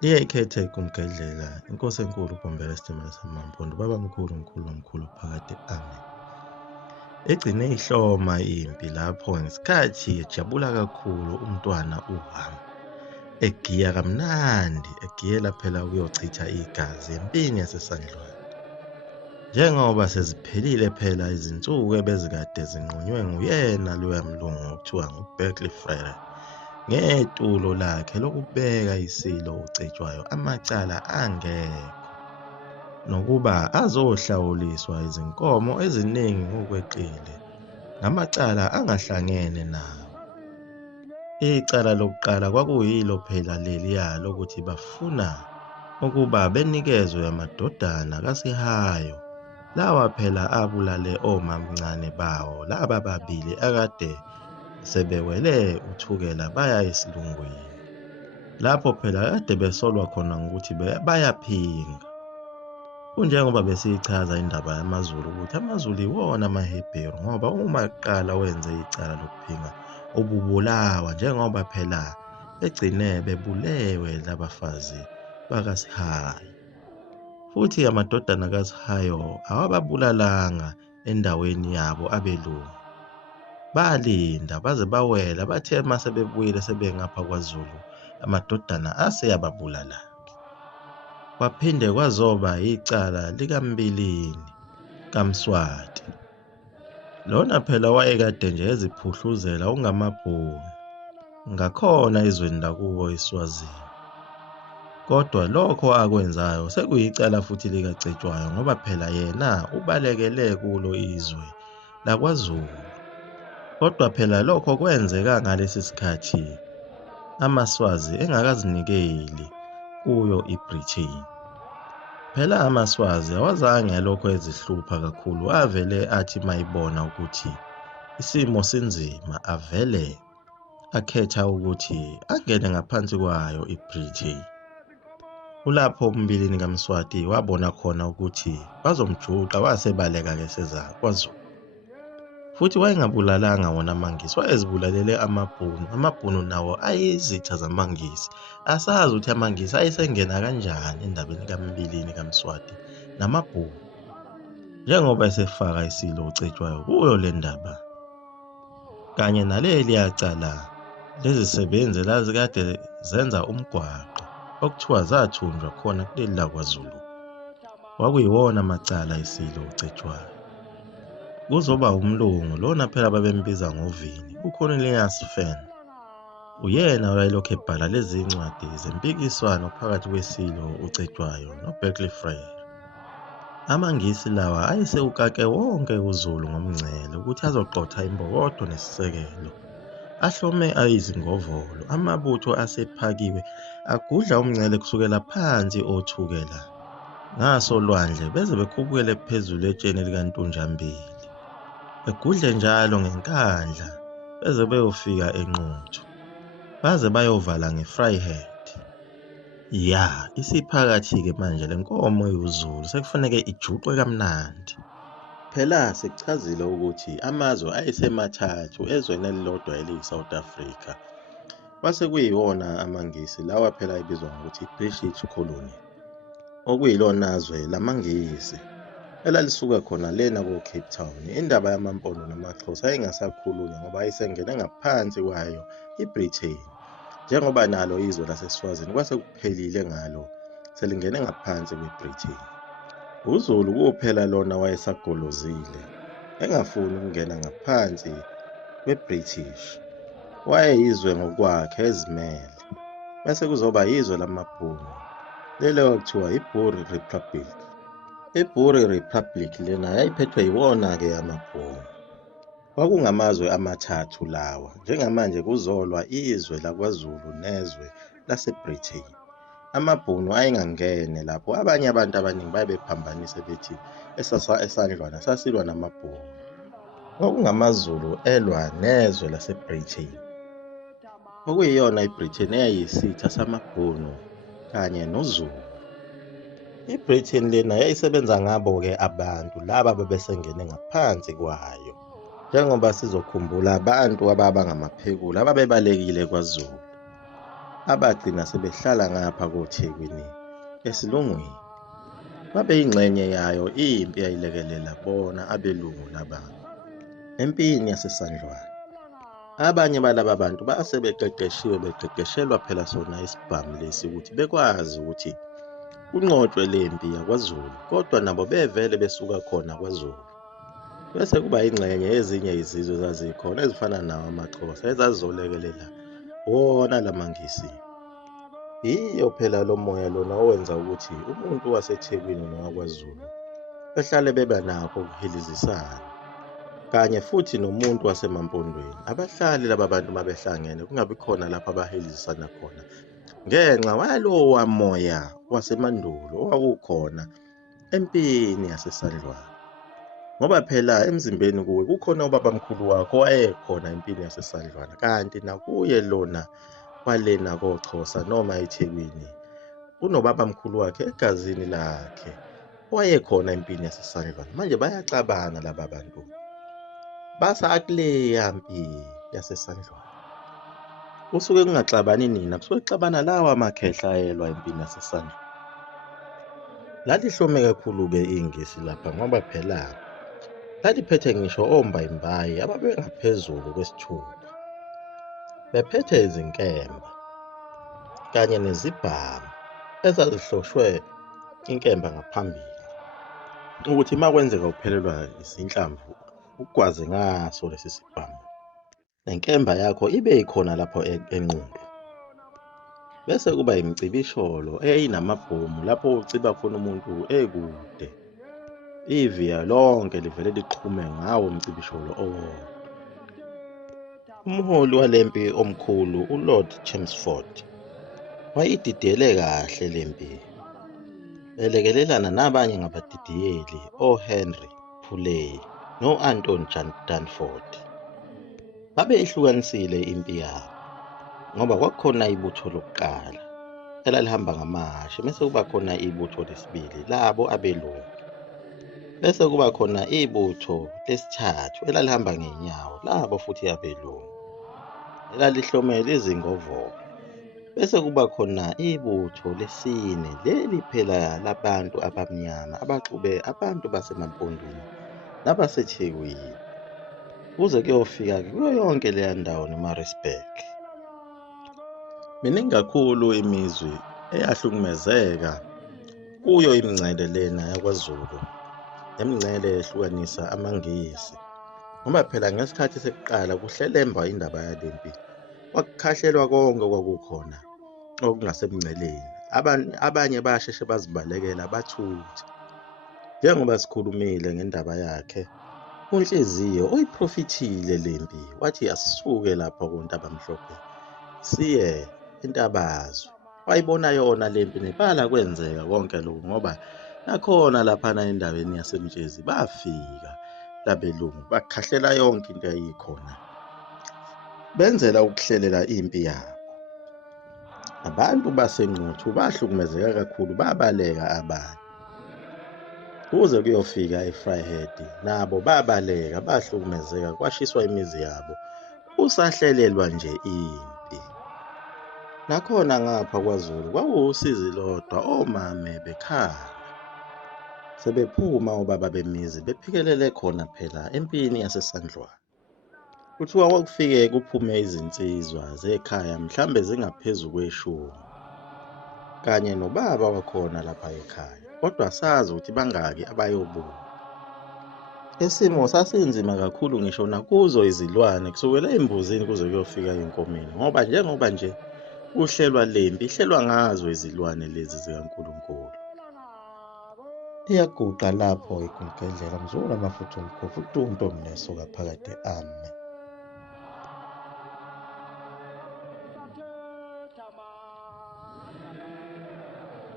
Liyayikhetha ikumgedlela inkosi enkulu uBombela isitimela samampondo baba mkhulu mkhulu phakade amen. Egcine ihloma impi lapho ngesikhathi ejabula kakhulu umntwana uHamu egiya kamnandi egiyela phela ukuyochitha igazi empini yaseSandlwana. Njengoba seziphelile phela izinsuku ebezikade zinqunywe nguyena loya mlungu okuthiwa nguBerkeley ngetulo lakhe lokubeka isilo ucetshwayo amacala angekho, nokuba azohlawuliswa izinkomo eziningi ngokweqile ngamacala angahlangene nawo. Icala lokuqala kwakuyilo phela leliya lokuthi bafuna ukuba benikezwe amadodana kaSihayo, lawa phela abulale omamncane bawo laba babili akade sebewele uthukela baya esilungwini, lapho phela kade besolwa khona ukuthi bayaphinga. Kunjengoba besiyichaza indaba yamaZulu ukuthi amaZulu iwona amaHebheru ngoba uma kuqala wenze icala lokuphinga ububulawa, njengoba phela begcine bebulewe labafazi bakaSihayo. Futhi amadodana kaSihayo awababulalanga endaweni yabo abelungu, balinda baze bawela, bathe mase bebuyile sebengapha kwaZulu amadodana aseyababulala. Kwaphinde kwazoba icala likaMbilini kaMswati, lona phela wayekade nje eziphuhluzela ungamaBhunu ngakhona ezweni lakubo eSwazini. Kodwa lokho akwenzayo sekuyicala futhi likacetshwayo ngoba phela yena ubalekele kulo izwe lakwaZulu. Kodwa phela lokho kwenzeka ngalesi sikhathi amaSwazi engakazinikeli kuyo iBritain. Phela amaSwazi awazange alokho ezihlupha kakhulu, avele athi mayibona ukuthi isimo sinzima avele akhetha ukuthi angene ngaphansi kwayo iBritain. Kulapho uMbilini kaMswati wabona khona ukuthi bazomjuqa, wasebaleka-ke seza kwaZulu. Futhi wayengabulalanga wona amaNgisi, wayezibulalele amaBhunu. AmaBhunu nawo ayizitha zamaNgisi. Asazi ukuthi amaNgisi ayesengena kanjani endabeni kaMbilini kaMswati namaBhunu, njengoba esefaka isilo ucetshwayo kuyo le ndaba kanye naleliya cala lezisebenzi lazikade zenza umgwaqo okuthiwa zathunjwa khona kuleli lakwaZulu. Kwakuyiwona amacala isilo ucetshwayo. Kuzoba umlungu lona phela babembiza ngoVini, uCornelius Fan. Uyena wayelokhu ebhala lezi ncwadi zempikiswano phakathi kwesilo ucetshwayo noBerkeley. AmaNgisi lawa ayesewukake wonke uZulu ngomngcele ukuthi azoqotha imbokodo nesisekelo. Ahlome ayizingovolo, amabutho asephakiwe agudla umngcele kusukela phansi othukela ngaso lwandle beze bekhubukele phezulu etsheni likaNtunjambili, begudle njalo ngenkandla beze beyofika eNquthu, baze bayovala ngeVryheid. Ya, isiphakathi-ke manje lenkomo yoZulu sekufanele ijuqwe kamnandi. Phela sikuchazile ukuthi amazwe ayesemathathu ezweni elilodwa eliyi-South Africa. Base kuyiwona amaNgisi lawa phela ebizwa ngokuthi British Colony, okuyilona zwe lamaNgisi elalisuka khona lena ko-Cape Town. Indaba yamaMpondo namaXhosa ayingasakhulunywa ngoba ayisengene ngaphansi kwayo iBritain, njengoba nalo izwe laseSwazini kwase kuphelile ngalo selingene ngaphansi kweBritain. UZulu kuphela lona wayesagolozile engafuni ukungena ngaphansi kweBritish, wayeyizwe ngokwakhe ezimele. Bese kuzoba yizwe lamaBhunu lelo okuthiwa iBoer Republic. IBoer Republic lena yayiphethwe yiwona-ke amaBhunu. Kwakungamazwe amathathu lawa, njengamanje kuzolwa izwe lakwaZulu nezwe laseBritain. AmaBhunu ayengangene lapho, abanye abantu abaningi babephambanise bethi eSandlwana sasilwa namaBhunu. Kwakungamazulu elwa nezwe laseBritain, okuyiyona iBritain eyayiyisitha samaBhunu kanye noZulu. iBritain lena yayisebenza ngabo-ke abantu laba bebesengene ngaphansi kwayo, njengoba sizokhumbula abantu ababangamaphekula ababebalekile kwaZulu. abagcina sebehlala ngapha koThekwini esilungwini. Babeyingxenye yayo impi yayilekelela bona abelungu laba empini yaseSandlwana. Abanye balaba bantu base beqeqeshelwa phela sona isibhamu lesi ukuthi bekwazi ukuthi kunqotshwe lempi yakwaZulu, kodwa nabo bevele besuka khona kwaZulu. Bese kuba ingxenye ezinye izizwe ezazikhona ezifana nawo amaXhosa ezazizolekelela wona lamangisi. Yiyo phela lo moya lona owenza ukuthi umuntu waseThekwini nowakwaZulu behlale beba nakho ukuhilizisana, kanye futhi nomuntu wasemampondweni. Abahlali laba bantu mabehlangene kungabi khona lapho abahilizisana khona ngenxa walowa moya wasemandulo owawukhona empini yaseSandlwana. Ngoba phela emzimbeni kuwe kukhona ubabamkhulu wakho owayekhona empini yaseSandlwana, kanti nakuye lona walena koXhosa noma eThekwini unobabamkhulu wakhe egazini lakhe owayekhona empini yaseSandlwana. Manje bayaxabana laba bantu basakuleya mpi yaseSandlwana. Kusuke kungaxabani nina, kusuke kuxabana lawa makhehla ayelwa empini yaseSandlwana. Lalihlome kakhulu-ke ingisi lapha ngoba phela laliphethe ngisho ombayimbayi ababengaphezulu kwesithupha. Bephethe izinkemba kanye nezibhamu ezazihloshwe inkemba ngaphambili ukuthi uma kwenzeka uphelelwa izinhlamvu ukwazi ngaso lesi sibhamu, nenkemba yakho ibe ikhona lapho enqulu. Bese kuba imicibisholo eyayinamabhomu lapho uciba khona umuntu ekude, iviya lonke livele liqhume ngawo umcibisholo owodwa. Umholi walempi omkhulu uLord Chelmsford wayididiyele kahle lempi, belekelelana nabanye ngabadidiyeli oHenry Puley no-Anton Danford. Babeyihlukanisile impi yabo ngoba kwakukhona ibutho lokuqala elalihamba ngamashi, bese kuba khona ibutho lesibili labo abelungu, bese kuba khona ibutho lesithathu elalihamba ngenyawo labo futhi abelungu elalihlomele izingovolo, bese kuba khona ibutho lesine leli phela labantu abamnyama abaxube abantu basemampondweni nabaseThekwini kuze kuyofika kuyo yonke leya ndawo neMaritzburg. Miningi kakhulu imizwi eyahlukumezeka kuyo imingcele lena yakwaZulu, nemingcele ehlukanisa amangisi. Ngoba phela ngesikhathi sekuqala kuhlelembwa indaba yalempi, kwakukhahlelwa konke okwakukhona okungasemngceleni. Abanye basheshe bazibalekela bathutha. Njengoba sikhulumile ngendaba yakhe, uNhliziyo uyiprofithile lempi, wathi asisuke lapho kuNtabamhlophe siye eNtabazwe. Wayibona yona lempi nebala kwenzeka konke lokhu ngoba nakhona laphana endaweni yaseMtshezi bafika labelungu bakhahlela yonke into eyayikhona, benzela ukuhlelela impi yabo. Abantu basenquthu bahlukumezeka kakhulu, babaleka abanye kuze kuyofika eVryhead, nabo babaleka bahlukumezeka, kwashiswa imizi yabo kusahlelelwa nje impi. Nakhona ngapha kwaZulu kwakuwusizi lodwa, omame bekhala sebephuma obaba bemizi bephikelele khona phela empini yaseSandlwana. Kuthiwa kwakufike kuphume izinsizwa zekhaya mhlambe zingaphezu kweshumi kanye nobaba wakhona lapha ekhaya, kodwa sazi ukuthi bangaki abayobuya. Isimo sasinzima kakhulu ngisho nakuzo izilwane, kusukela embuzini kuze kuyofika enkomeni, ngoba njengoba nje uhlelwa lempi ihlelwa ngazo izilwane lezi zikaNkulunkulu. Iyaguqa lapho igumgedlela mzula amafutha omkhofu uNtombi nesoka phakade. Amen.